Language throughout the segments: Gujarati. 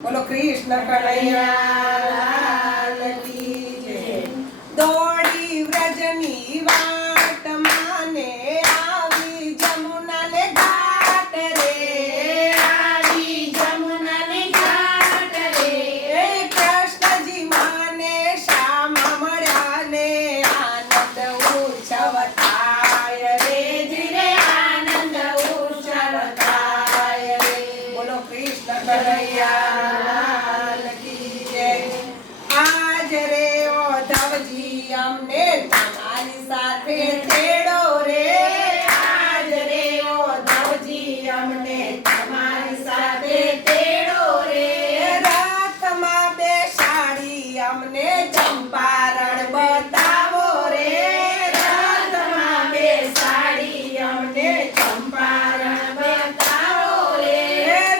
બોલો કૃષ્ણ કનૈયા દોડી વ્રજની વાટ માને આવી જમુનાને ઘાટ રે. આવી જમુનાને ઘાટ રે. કૃષ્ણજી માને શ્યામ મળ્યા ને આનંદ ઉત્સવ થાય રે. જીરે આનંદ ઉત્સવ થાય રે. બોલો કૃષ્ણ કનૈયા. અમને તમારી સાથે તેડો રે. આજ રે ઓધવજી અમને તમારી સાથે તેડો રે. રાતમાં બેસાડી અમને ચંપારણ બતાવો રે. રાતમાં બેસાડી અમને ચંપારણ બતાવો રે.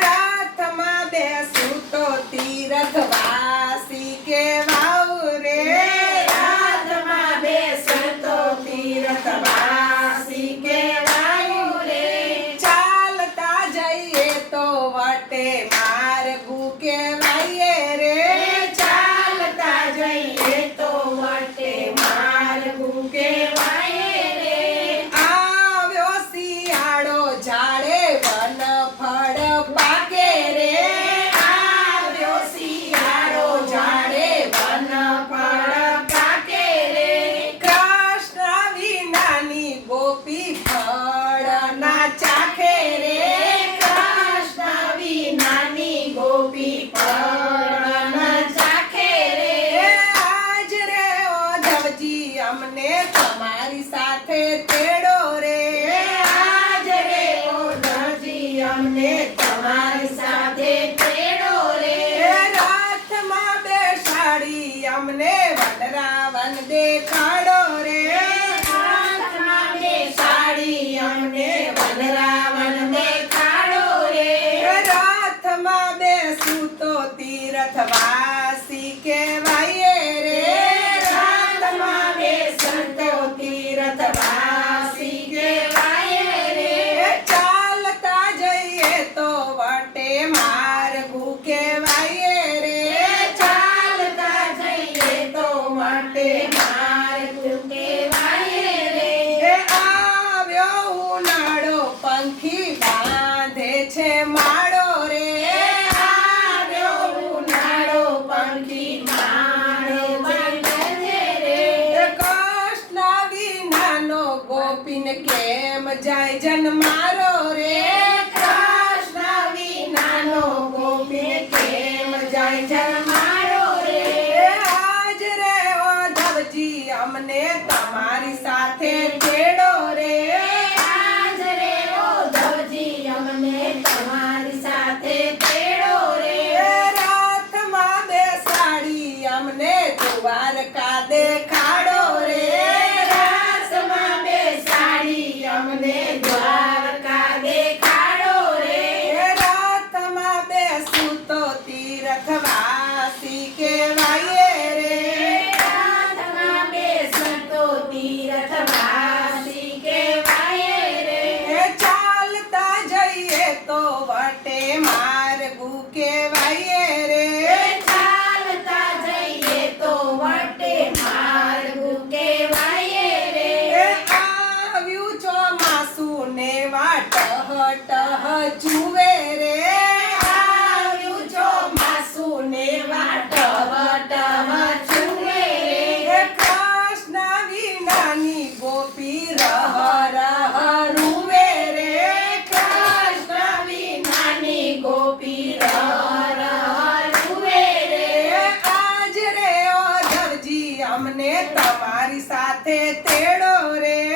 રાતમાં બેસું તો તીરથવાસી કહેવાવ રે રથમાં બેસું તો તીરથવાસી કહેવાયું રે ચાલતા જઈએ તો વટે માર્ગું કહેવાય રે ચાલતા જઈએ તો વટે માર્ગું કહેવાય રે આવ્યો શિયાળો ઝાડે વન ફળ પાકે રે આવ્યો શિયાળો ઝાડે વન ફળ પાકે રે કૃષ્ણ વિનાની ગોપી ફળ ના ચાખે રે કૃષ્ણ વિનાની ગોપી ફળ ના ચાખે રે આજ રે ઓધવજી અમને તમારી સાથે તેડો રે. આજ રે ઓધવજી અમને તમારી સાથે તેડો રે. રથમાં બેસાડી અમને વનરાવન દેખાડો રે. રથમાં બેસાડી અમને વનરાવન દેખાડો રે. રથમાં બેસું તો તીરથવાસી કહેવાય રે રથમાં બેસું તો તીરથવાસી કહેવાય રે ચાલતા જઈએ તો વટે માર્ગું કહેવાય રે ચાલતા જઈએ કહેવાય રે. આવ્યો ઉનાળો પંખી બાંધે છે માળો રે. આવ્યો ઉનાળો પંખી ગોપીન કેમ જાય જન્મારો રે? કૃષ્ણ વિનાનો ગોપીન કેમ જાય જન્મારો રે વટે માર્ગું કહેવાય રે ચાલતા જઈએ તો વટે માર્ગું કહેવાય રે. આવ્યું ચોમાસું ને વાટ હટ જુએ તમારી સાથે તેડો રે.